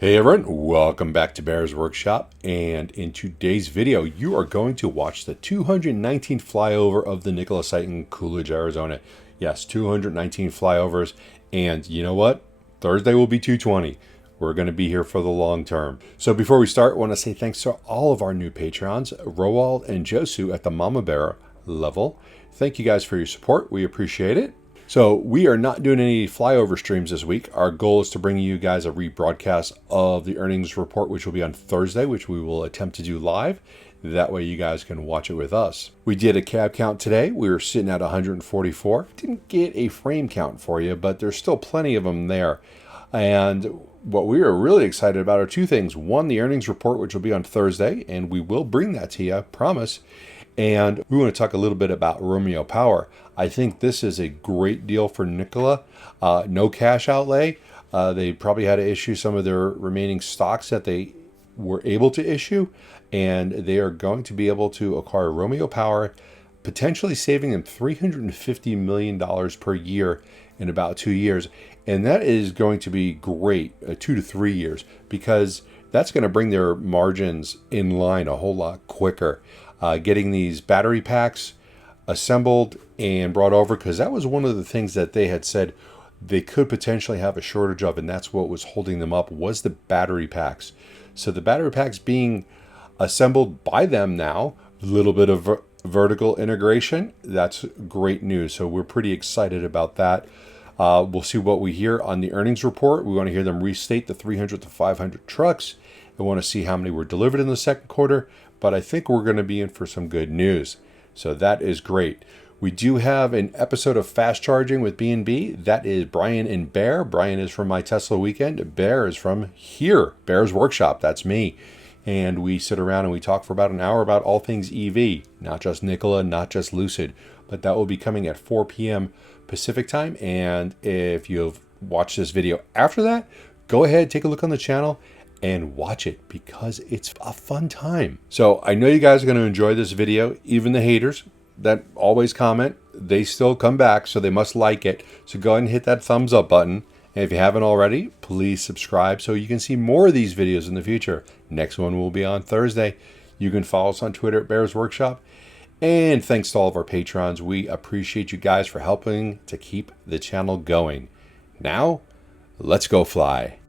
Hey everyone, welcome back to Bear's Workshop, and in today's video you are going to watch the 219th flyover of the Nikola site in Coolidge, Arizona. Yes, 219 flyovers, and you know what? Thursday will be 220. We're going to be here for the long term. So before we start, I want to say thanks to all of our new patrons, Roald and Josu at the Mama Bear level. Thank you guys for your support. We appreciate it. So we are not doing any flyover streams this week. Our goal is to bring you guys a rebroadcast of the earnings report, which will be on Thursday, which we will attempt to do live. That way you guys can watch it with us. We did a cab count today. We were sitting at 144. Didn't get a frame count for you, but there's still plenty of them there. And what we are really excited about are two things. One, the earnings report, which will be on Thursday, and we will bring that to you, promise. And we want to talk a little bit about Romeo Power. I think this is a great deal for Nikola. No cash outlay. They probably had to issue some of their remaining stocks that they were able to issue, and they are going to be able to acquire Romeo Power, potentially saving them $350 million per year in about 2 years. And that is going to be great, 2 to 3 years, because that's going to bring their margins in line a whole lot quicker. Getting these battery packs assembled and brought over, because that was one of the things that they had said they could potentially have a shortage of, and that's what was holding them up, was the battery packs. So the battery packs being assembled by them now, a little bit of vertical integration, that's great news. So we're pretty excited about that. We'll see what we hear on the earnings report. We want to hear them restate the 300 to 500 trucks. We want to see how many were delivered in the second quarter, but I think we're going to be in for some good news. So that is great. We do have an episode of Fast Charging with B&B. That is Brian and Bear. Brian is from My Tesla Weekend. Bear is from here, Bear's Workshop. That's me. And we sit around and we talk for about an hour about all things EV, not just Nikola, not just Lucid. But that will be coming at 4 p.m. Pacific time. And if you've watched this video after that, go ahead, take a look on the channel and watch it, because it's a fun time. So I know you guys are going to enjoy this video. Even the haters that always comment, they still come back, so they must like it. So go ahead and hit that thumbs up button. And if you haven't already, please subscribe so you can see more of these videos in the future. Next one will be on Thursday. You can follow us on Twitter at Bear's Workshop. And thanks to all of our patrons. We appreciate you guys for helping to keep the channel going. Now, let's go fly.